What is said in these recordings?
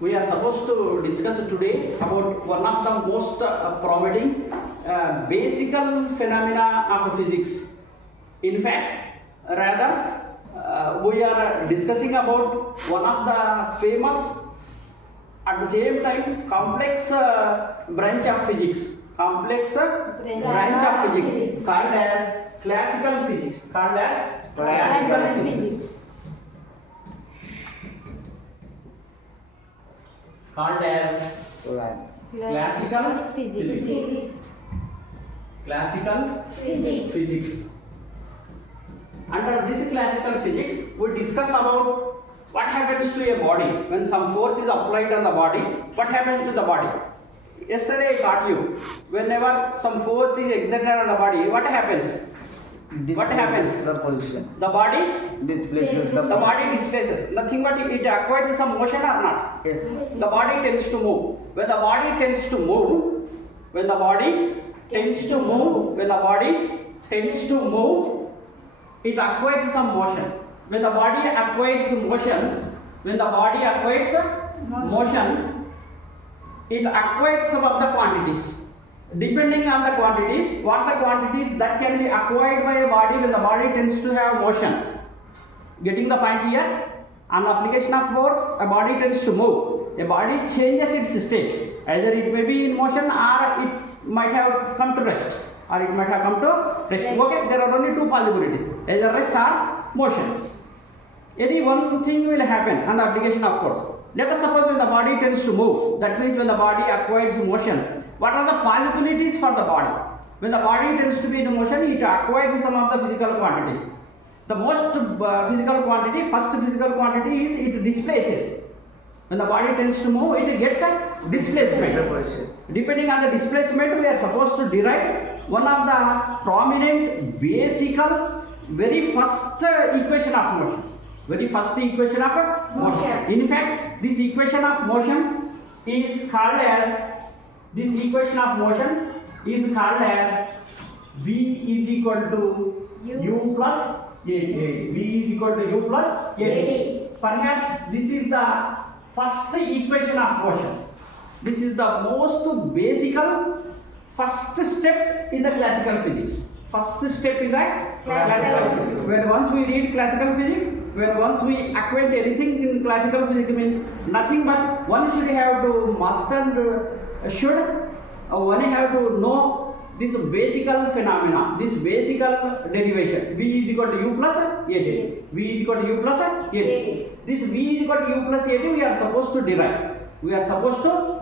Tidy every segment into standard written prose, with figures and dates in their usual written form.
We are supposed to discuss today about one of the most prominent basic phenomena of physics. In fact, rather we are discussing about one of the famous, at the same time complex branch of physics. Complex branch of physics called as classical physics. Called as classical physics. Called as classical physics. Classical physics. Under this classical physics, we discuss about what happens to a body when some force is applied on the body. What happens to the body? Yesterday I taught you, whenever some force is exerted on the body, what happens? What happens? The position. The body Displaces the body displaces. Nothing but it acquires some motion or not? Yes. The body tends to move. When the body tends to move, when the body tends to move, it acquires some motion. When the body acquires motion, it acquires some of the quantities. Depending on the quantities, what the quantities that can be acquired by a body when the body tends to have motion. Getting the point here? On application of force, a body tends to move. A body changes its state. Either it may be in motion or it might have come to rest. Okay, there are only two possibilities. Either rest or motion. Any one thing will happen on the application of force. Let us suppose when the body tends to move, that means when the body acquires motion, what are the possibilities for the body? When the body tends to be in motion, it acquires some of the physical quantities. The most physical quantity, first physical quantity is it displaces. When the body tends to move, it gets a displacement. Depending on the displacement, we are supposed to derive one of the prominent, basic, very first equation of motion. Very first equation of motion. In fact, this equation of motion is called as V is equal to U plus AT. V is equal to U plus AT. Perhaps this is the first equation of motion. This is the most basic first step in the classical physics. First step in the classical physics. Where once we read classical physics, once we acquaint anything in classical physics means nothing but one should have to master one have to know this basic phenomena, this basic derivation. V is equal to U plus AT. V is equal to U plus AT. This V is equal to U plus AT we are supposed to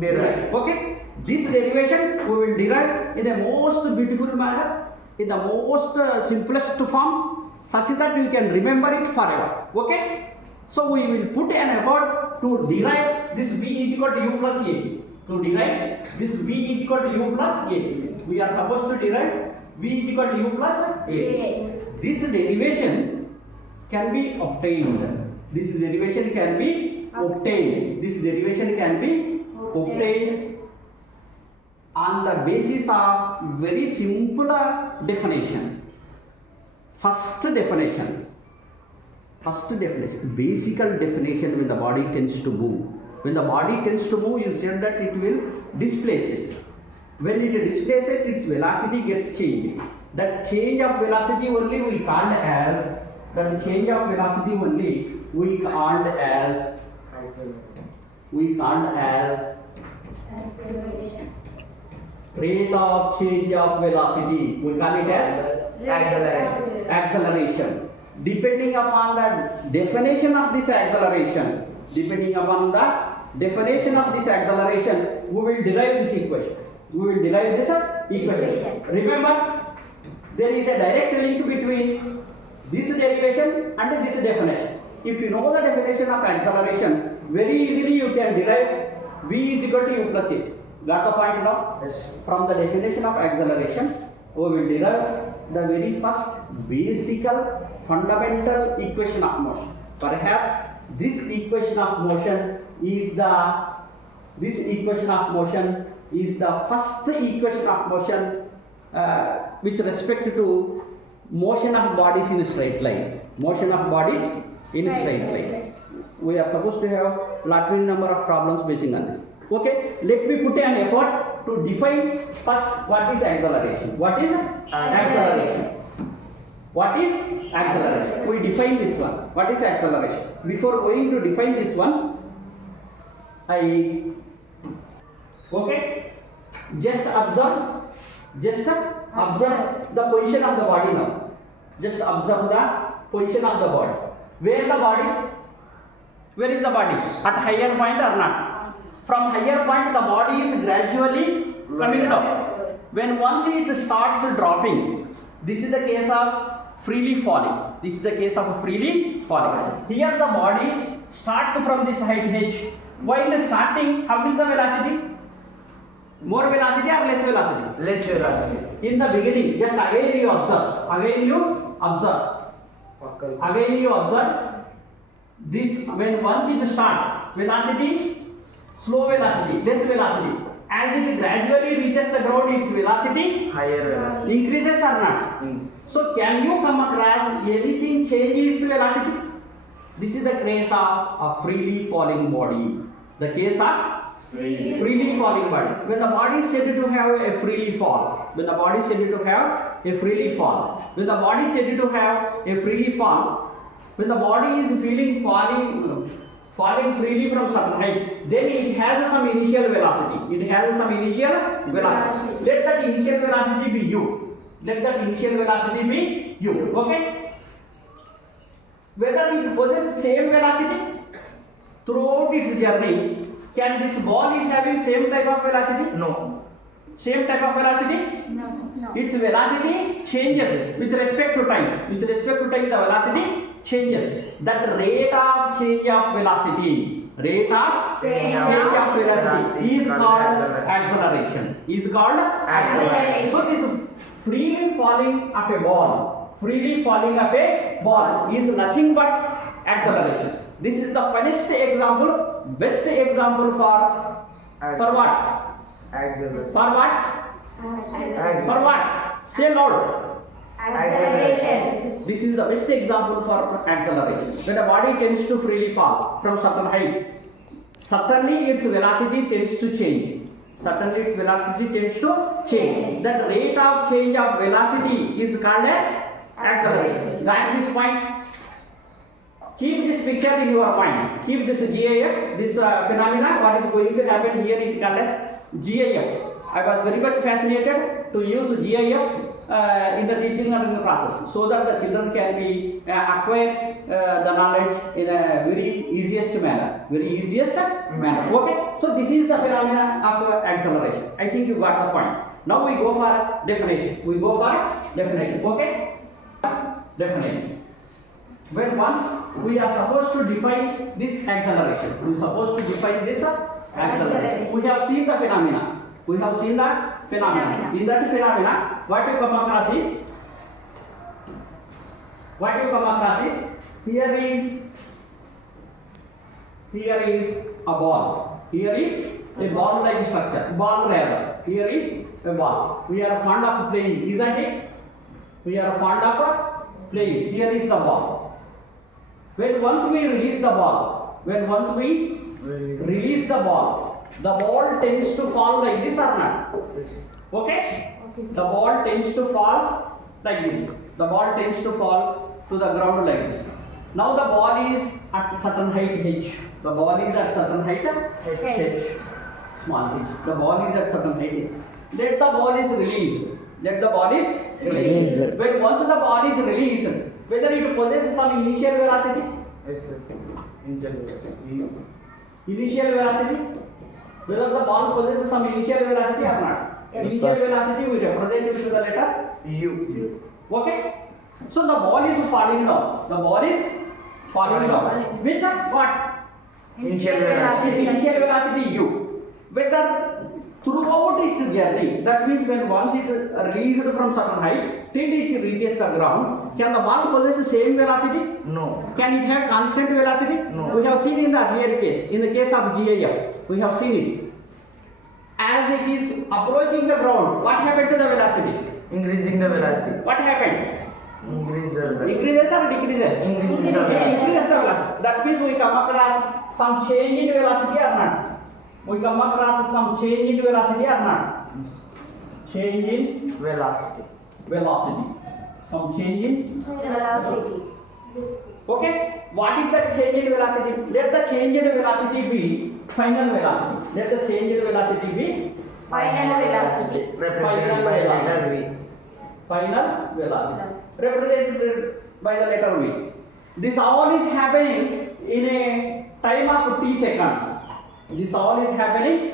derive. Okay. This derivation we will derive in a most beautiful manner, in the most simplest form, such that you can remember it forever. Okay. So we will put an effort to derive this V is equal to U plus AT. To derive this V is equal to U plus AT. We are supposed to derive V is equal to U plus AT. This derivation can be obtained. This derivation can be obtained on the basis of very simple definition. First definition, basic definition when the body tends to move. When the body tends to move, you said that it will displaces. When it displaces, its velocity gets changed. That change of velocity only we called as rate of change of velocity. We call it as acceleration. Depending upon the definition of this acceleration, we will derive this equation. Remember, there is a direct link between this derivation and this definition. If you know the definition of acceleration, very easily you can derive V is equal to U plus AT. Got the point now? Yes. From the definition of acceleration, we will derive the very first basic fundamental equation of motion. Perhaps this equation of motion is the first equation of motion with respect to motion of bodies in a straight line. We are supposed to have lot many number of problems basing on this. Okay, let me put an effort to define first what is acceleration. What is acceleration? What is acceleration? We define this one. What is acceleration? Before going to define this one, just observe the position of the body now. Just observe the position of the body. Where the body? Where is the body? At higher point or not? From higher point the body is gradually coming down. When once it starts dropping, this is the case of freely falling. This is the case of freely falling. Here the body starts from this height h. While starting, how is the velocity? More velocity or less velocity? Less velocity. In the beginning, just again you observe. Again you observe. This when once it starts, velocity, slow velocity, less velocity. As it gradually reaches the ground, its velocity Higher velocity. increases or not? So can you come across anything change its velocity? This is the case of a freely falling body. The case of freely falling body. When the body is said to have a freely fall. When the body is said to have a freely fall. When the body is said to have a freely fall. When the body is feeling falling freely from certain height, then it has some initial velocity. It has some initial velocity. Let that initial velocity be u. Let that initial velocity be u. Okay? Whether it possesses same velocity throughout its journey, can this ball is having same type of velocity? No. Same type of velocity? No. Its velocity changes with respect to time. With respect to time, the velocity changes. That rate of change of velocity, Change of velocity is called acceleration. Is called Acceleration. So this freely falling of a ball, is nothing but acceleration. This is the funniest example, best example for what? Acceleration. For what? For what? Say loud. Acceleration. This is the best example for acceleration. When a body tends to freely fall from certain height, certainly its velocity tends to change. That rate of change of velocity is called as acceleration. Got this point? Keep this picture in your mind. Keep this GIF, this phenomena, what is going to happen here is called as GIF. I was very much fascinated to use GIF in the teaching and learning process, so that the children can be acquire the knowledge in a very easiest manner. Okay, so this is the phenomena of acceleration. I think you got the point. Now we go for definition. Okay, definition. When once we are supposed to define this acceleration, we have seen the phenomena. In that phenomena, what you come across is, here is a ball. Here is a ball-like structure. Ball rather. Here is a ball. We are fond of playing, isn't it? Here is the ball. When once we release the ball, the ball tends to fall like this or not? Okay? The ball tends to fall like this. The ball tends to fall to the ground like this. Now the ball is at certain height h. The ball is at certain height h. Small h. The ball is at certain height h. Let the ball is released. When once the ball is released, whether it possesses some initial velocity? Yes, sir. Initial velocity? Whether the ball possesses some initial velocity or not? Yes, Initial velocity we represent it with the letter U. Okay? So the ball is falling down. With what? Initial velocity. Initial velocity u. Whether throughout its journey, that means when once it is released from certain height till it reaches the ground, can the ball possess the same velocity? No. Can it have constant velocity? No. We have seen in the earlier case, in the case of GIF, we have seen it. As it is approaching the ground, what happened to the velocity? Increasing the velocity. What happened? Increase the velocity. Increases or decreases? Increases the velocity. Increases the velocity. That means we come across some change in velocity or not? We come across some change in velocity or not? Change in Velocity. velocity. Some change in. Velocity. Okay. What is that change in velocity? Let the change in velocity be final velocity. Let the change in velocity be Final velocity. Represented by letter V. final velocity. Represented by the letter V. This all is happening in a time of t seconds. This all is happening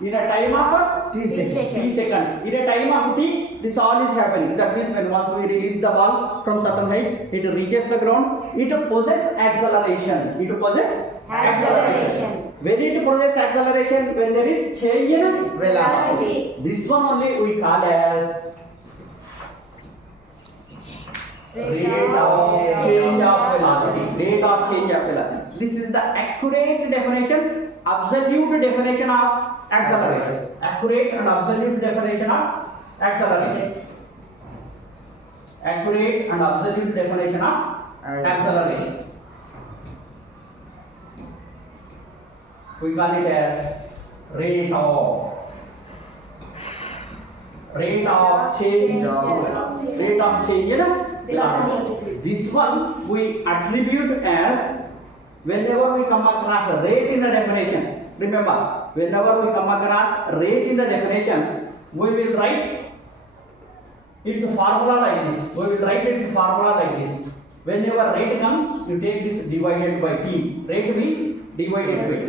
in a time of T seconds. t seconds. In a time of t, this all is happening. That means when once we release the ball from certain height, it reaches the ground. It possesses acceleration. It possesses Acceleration. When it possesses acceleration, when there is change in Velocity. this one only we call as rate of change of velocity. Rate of change of velocity. This is the accurate definition, absolute definition of acceleration. Accurate and absolute definition of acceleration. Accurate and absolute definition of acceleration. We call it as rate of change in velocity. This one we attribute as whenever we come across a rate in the definition. Remember, whenever we come across rate in the definition, we will write its formula like this. We will write its formula like this. Whenever rate comes, you take this divided by t. Rate means divided by t.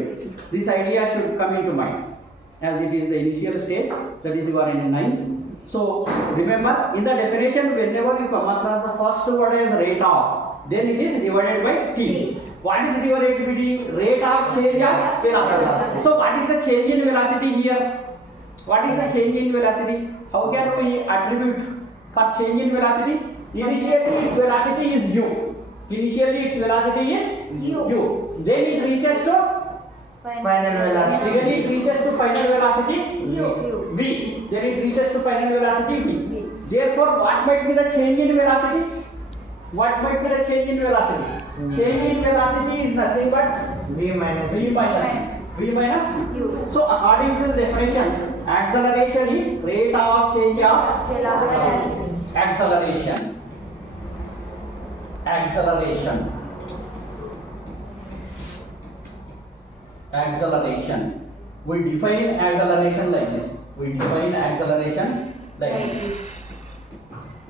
This idea should come into mind, as it is the initial stage, that is you are in 9th. So remember, in the definition, whenever you come across the first word as rate of, then it is divided by t. What is divided by t? Rate of change of velocity. So what is the change in velocity here? What is the change in velocity? How can we attribute for change in velocity? Initially its velocity is u. Initially its velocity is U. Then it reaches to Final velocity. then it reaches to final velocity U. v. Then it reaches to final velocity v. Therefore, what might be the change in velocity? What might be the change in velocity? Change in velocity is nothing but V minus v minus v minus U. So according to the definition, acceleration is rate of change of Velocity. acceleration. Acceleration. Acceleration. We define acceleration like this. We define acceleration like this.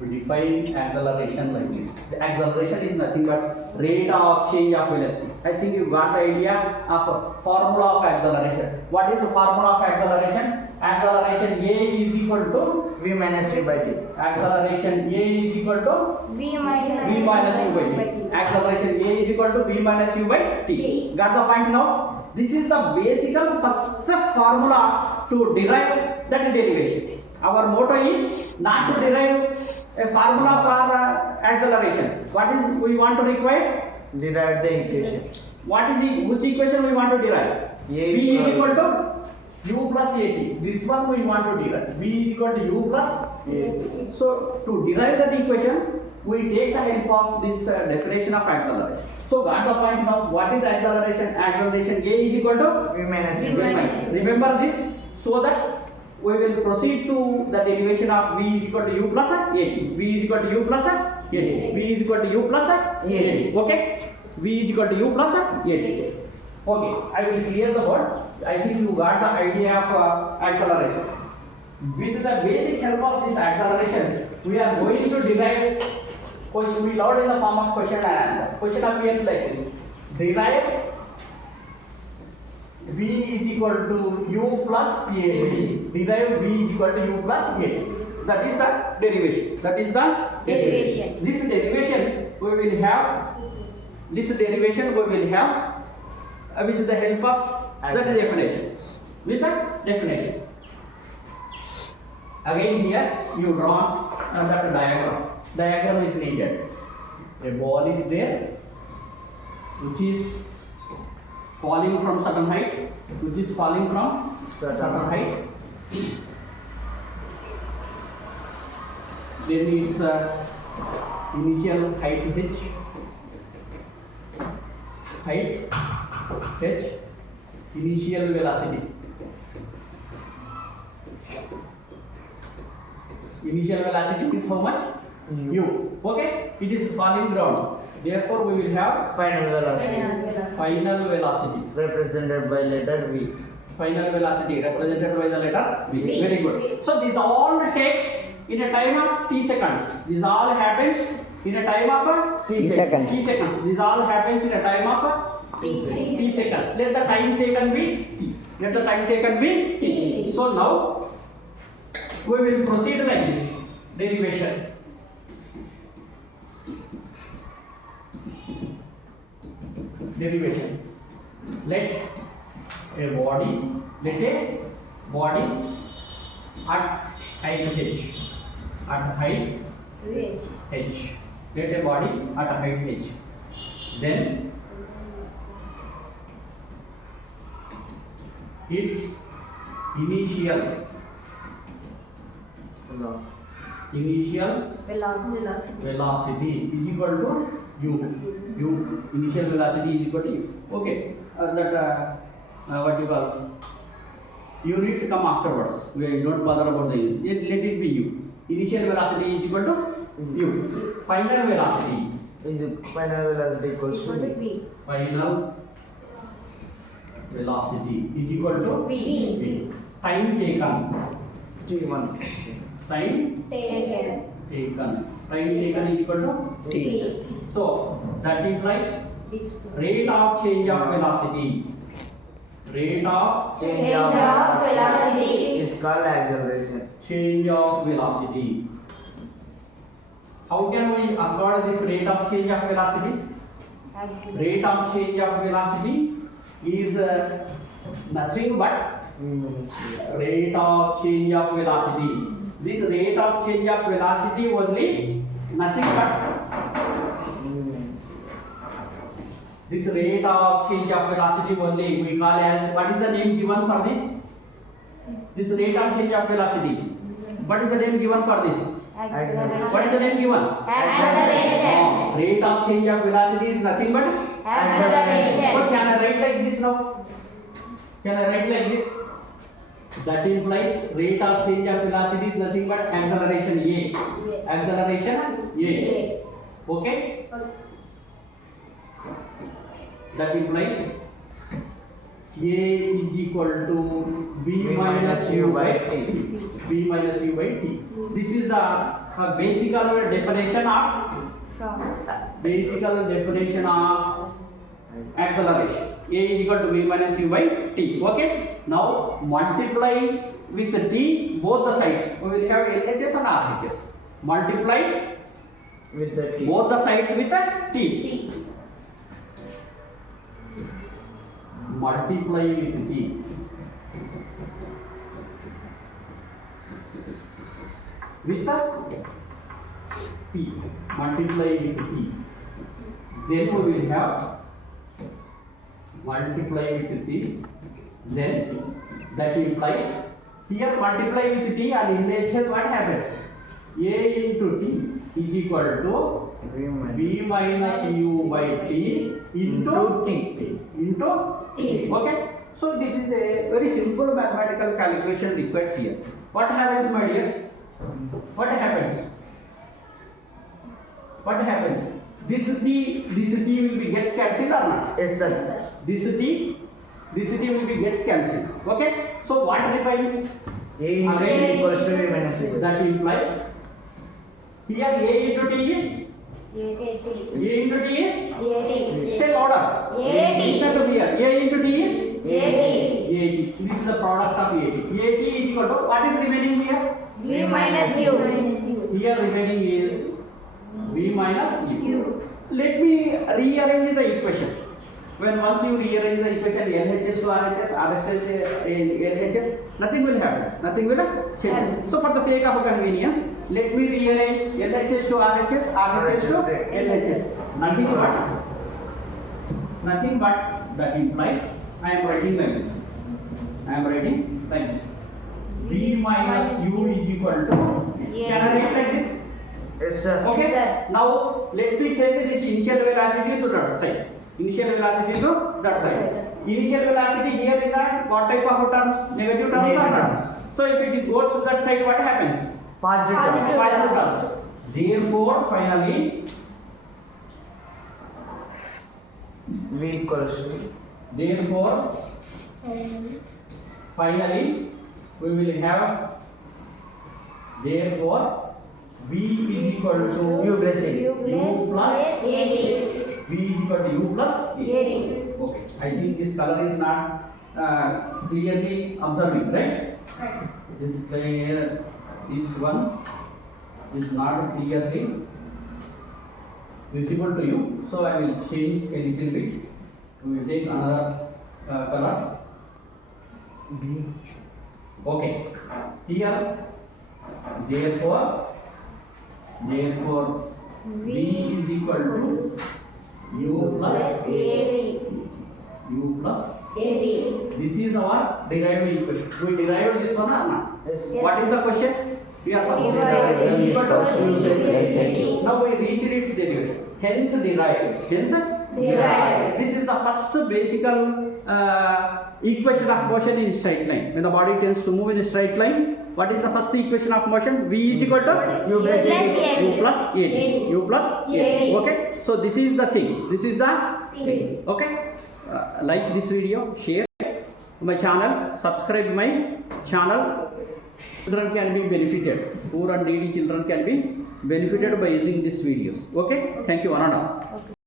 We define acceleration like this. The acceleration is nothing but rate of change of velocity. I think you got the idea of formula of acceleration. What is the formula of acceleration? Acceleration A is equal to V minus U by T. acceleration A is equal to V minus V minus U by T. Acceleration A is equal to V minus U by T. Got the point now? This is the basic first formula to derive that derivation. Our motto is not to derive a formula for acceleration. What is we want to require? Derive the equation. What is the which equation we want to derive? A V is equal to U plus AT. This one we want to derive. V is equal to U plus. So to derive that equation, we take the help of this definition of acceleration. So got the point now? What is acceleration? Acceleration A is equal to V minus U V by T. minus. Remember this so that we will proceed to the derivation of V is equal to U plus AT. V is equal to U plus AT. V is equal to U plus AT. Okay? V is equal to U plus AT. Okay, I will clear the word. I think you got the idea of acceleration. With the basic help of this acceleration, we are going to derive. We learned in the form of question and answer. Question appears like this: derive V is equal to U plus AT. Derive V is equal to U plus AT. That is the derivation. That is the Derivation. This derivation we will have. This derivation we will have with the help of the definition. With the definition. Again here you draw that diagram. Diagram is needed. A ball is there, which is falling from certain height, which is falling from certain height. Then its initial height h, height h, initial velocity. Initial velocity is how much? U. Okay, it is falling down. Therefore, we will have Final velocity final velocity. represented by letter V. Final velocity represented by the letter V. Very good. So this all takes in a time of t seconds. This all happens in a time of T seconds. t seconds. This all happens in a time of t seconds. Let the time taken be t. Let the time taken be t. So now we will proceed like this. Derivation. Derivation. Let a body at height h, at height h. Let a body at a height h. Then its initial velocity is equal to u. Initial velocity is equal to u. Okay, what you call units come afterwards. We don't bother about the units. Let it be u. Initial velocity is equal to u. Final velocity. Final velocity equals to V. Final velocity is equal to V. Time taken. T1. Time taken. Time taken is equal to T. So that implies rate of change of velocity. Rate of Change of velocity is called acceleration. change of velocity. How can we accord this rate of change of velocity? Rate of change of velocity is nothing but V minus V. rate of change of velocity. This rate of change of velocity only nothing but this rate of change of velocity only we call as, what is the name given for this? This rate of change of velocity. What is the name given for this? What is the name given? Acceleration. Rate of change of velocity is nothing but Acceleration. What can I write like this now? Can I write like this? That implies rate of change of velocity is nothing but acceleration A. Acceleration A. Okay? That implies A is equal to V minus U by T. V minus U by T. This is the basic definition of acceleration. A is equal to V minus U by T. Okay? Now multiply with T both the sides. We will have LHS and RHS. Multiply With the T. both the sides with T. Multiply with T. With T. Multiply with T. Then we will have multiply with T. Then that implies here multiply with T and LHS what happens? A into T is equal to V minus U by T into T. Into T. Okay? So this is a very simple mathematical calculation required here. What happens, my dear? What happens? What happens? This T will be gets cancelled or not? Yes, sir. This T will be gets cancelled. Okay? So what remains? A into T equals to V minus V. That implies here A into T is say order. AT. Listen to here. A into T is AT. This is the product of AT. AT is equal to what is remaining here? V minus U. Here remaining is V minus U. Let me rearrange the equation. Once you rearrange the equation LHS to RHS, RHS to LHS, nothing will happen. Nothing will change. So for the sake of convenience, let me rearrange LHS to RHS, RHS to LHS. Nothing but that implies I am writing like this. V minus U is equal to, can I write like this? Yes, sir. Okay. Yes, sir. Now let me send this initial velocity to that side. Initial velocity to that side. Initial velocity here in that what type of terms? Negative terms or Negative not? terms. So if it goes to that side, what happens? Positive Positive. term. Positive terms. Therefore, finally, V equals to therefore, finally, we will have. Therefore, V is equal to U plus A. U plus AD. V is equal to U plus A. AD. Okay, I think this color is not clearly observing, right? This clear, this one is not clearly visible to you, so I will change a little bit. We will take another color. B. Okay, here, therefore, V is equal to U plus AD. U plus. AD. This is our deriving equation. We derived this one or not? Yes. Yes. What is the question? We are Deriving V is equal equal to to U plus AD. Now we reached its derivation. Hence derived. Hence Derived. This is the first basic equation of motion in straight line. When the body tends to move in a straight line, what is the first equation of motion? V is equal to U plus U A. U plus AD. U plus AD. AD. Okay. So this is the thing. This is the thing. Okay. Like this video, share my channel, subscribe my channel. Children can be benefited. Poor and needy children can be benefited by using these videos. Okay. Thank you, Ananda.